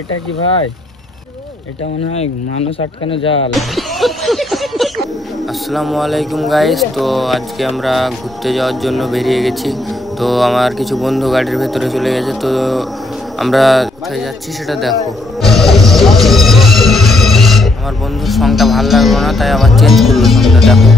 এটা কি ভাই? এটা মনে হয় মানুষ আটকানো জাল। আসসালামু আলাইকুম গাইস। তো আজকে আমরা ঘুরতে যাওয়ার জন্য বেরিয়ে গেছি। তো আমার কিছু বন্ধু গাড়ির ভেতরে চলে গেছে। তো আমরা কোথায় যাচ্ছি সেটা দেখো। আমার বন্ধুর সংটা ভালো লাগলো না, তাই আবার চেঞ্জ করলো সংটা। দেখো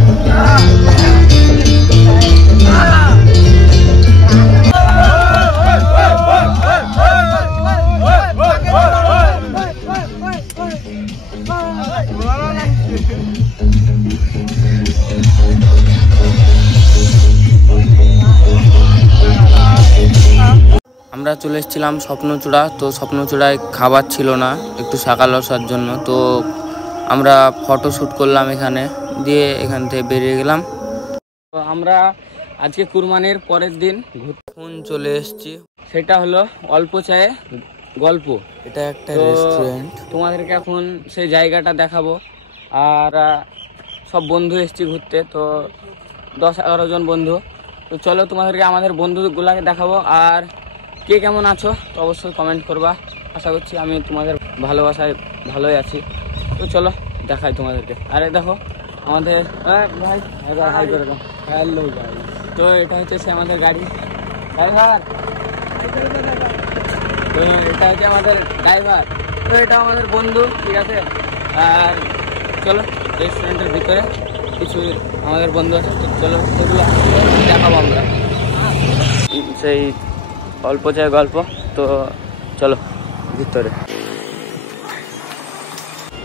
আমরা চলে এসেছিলাম স্বপ্নচূড়া। তো স্বপ্নচূড়ায় খাবার ছিল না, একটু সকাল আসার জন্য। তো আমরা ফটো শ্যুট করলাম এখানে, দিয়ে এখান থেকে বেরিয়ে গেলাম। তো আমরা আজকে কুরবানির পরের দিন এখন চলে এসেছি। সেটা হলো অল্প চায়ে গল্প। এটা একটা রেস্টুরেন্ট। তোমাদেরকে এখন সেই জায়গাটা দেখাবো। আর সব বন্ধু এসেছি ঘুরতে, তো 10-11 জন বন্ধু। তো চলো তোমাদেরকে আমাদের বন্ধুগুলাকে দেখাবো। আর কে কেমন আছো তো অবশ্যই কমেন্ট করবা। আশা করছি আমি তোমাদের ভালোবাসায় ভালোই আছি। তো চলো দেখাই তোমাদেরকে। আরে দেখো আমাদের ভাই হাই করে দাও। হ্যালো ভাই। তো এটা হচ্ছে সে আমাদের গাড়ি ড্রাইভার। তো এটা হচ্ছে আমাদের ড্রাইভার। তো এটা আমাদের বন্ধু, ঠিক আছে। আর চলো রেস্টুরেন্টের ভিতরে কিছু আমাদের বন্ধু আছে, তো চলো সেগুলো দেখাবো আমরা। সেই অল্প চায় গল্প। তো চলো ভিতরে।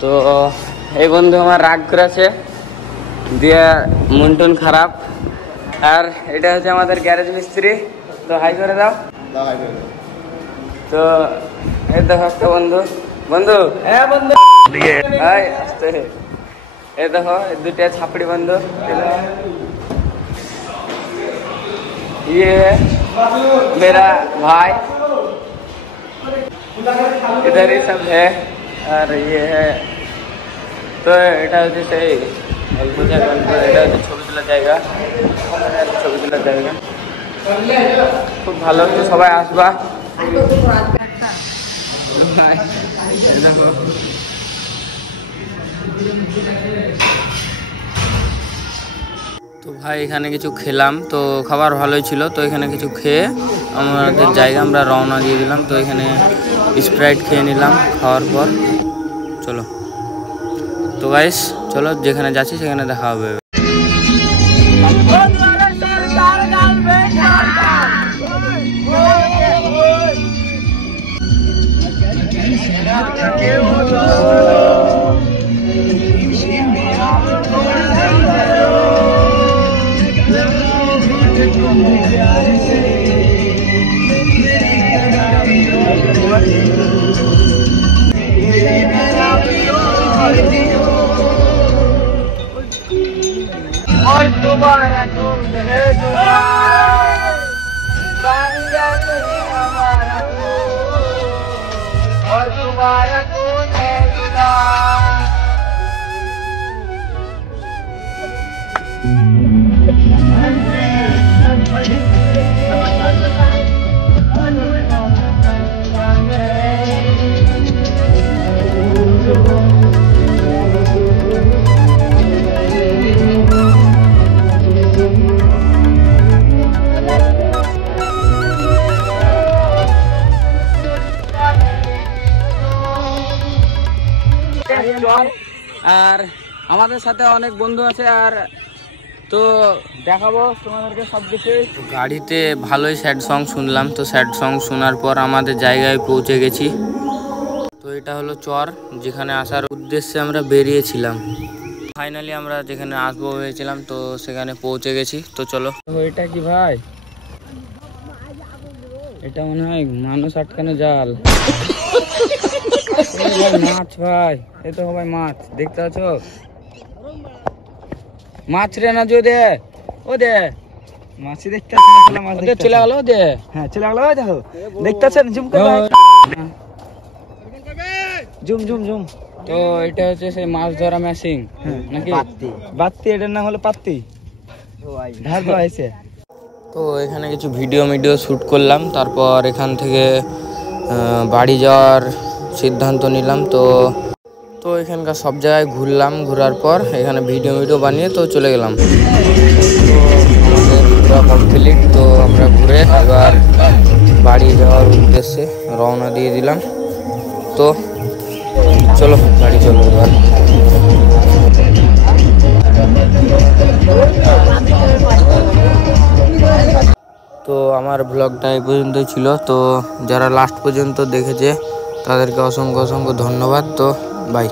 তো এই বন্ধু আমার রাগ করেছে, দিয়ে মন খারাপ। আর এটা হচ্ছে আমাদের গ্যারেজ মিস্ত্রি। তো হাই করে দাও। তো এই দেখো একটা বন্ধু। বন্ধু হ্যাঁ বন্ধু হাই আসতে। এই দেখো দুটা ছাপড়ি বন্ধু। ये मेरा भाई, इधर ही सब है। और ये है তো এটা হচ্ছে সেই গল্প গল্প। এটা হচ্ছে ছবি তোলার জায়গা, ছবি তোলার জায়গা খুব ভালো। তো সবাই আসবা। তো ভাই এখানে কিছু খেলাম, তো খাবার ভালোই ছিল। তো এখানে কিছু খেয়ে আমাদের জায়গা আমরা রওনা দিয়ে দিলাম। তো এখানে স্প্রাইট খেয়ে নিলাম খাওয়ার পর। চলো তো গাইস, চলো যেখানে যাচ্ছি সেখানে দেখা হবে। और तुम्हारा तुम है हमारा, और तुम्हारा कौन है আর আমাদের সাথে অনেক বন্ধু আছে। আর তো দেখাবো তোমাদেরকে সব কিছু। গাড়িতে ভালোই স্যাড সং শুনলাম। তো স্যাড সং শোনার পর আমাদের জায়গায় পৌঁছে গেছি। তো এটা হলো চর, যেখানে আসার উদ্দেশ্যে আমরা বেরিয়েছিলাম। ফাইনালি আমরা যেখানে আসবো হয়েছিলাম, তো সেখানে পৌঁছে গেছি। তো চলো। এটা কি ভাই? এটা মনে হয় মানুষ আটকানো জাল। মাছ ভাই, এই তো ভাই মাছ দেখতে পাচ্ছ? মাছ রে না যে দে ও দে মাছই দেখতে চলে গেল। দে হ্যাঁ চলে গেল। দেখো দেখতেছেন, জুম করে জুম জুম জুম। তো এটা হচ্ছে সেই মাছ ধরা মেশিন নাকি বাত্তি। এটার নাম হলো পাত্তি। ধার দেওয়া হয়েছে। তো এখানে কিছু ভিডিও শুট করলাম। তারপর এখান থেকে বাড়ি যাওয়ার সিদ্ধান্ত নিলাম। তো এখানকার সব জায়গায় ঘুরলাম, ঘোরার পর এখানে ভিডিও বানিয়ে তো চলে গেলাম। তো আমাদের পুরো কমপ্লিট। তো আমরা ঘুরে এবার বাড়ি যাওয়ার উদ্দেশ্যে রওনা দিয়ে দিলাম। তো চলো গাড়ি চলো এবার। তো আমার ব্লগটা এই পর্যন্তই ছিল। তো যারা লাস্ট পর্যন্ত দেখেছে তাদেরকে অসংখ্য ধন্যবাদ। তো বাই।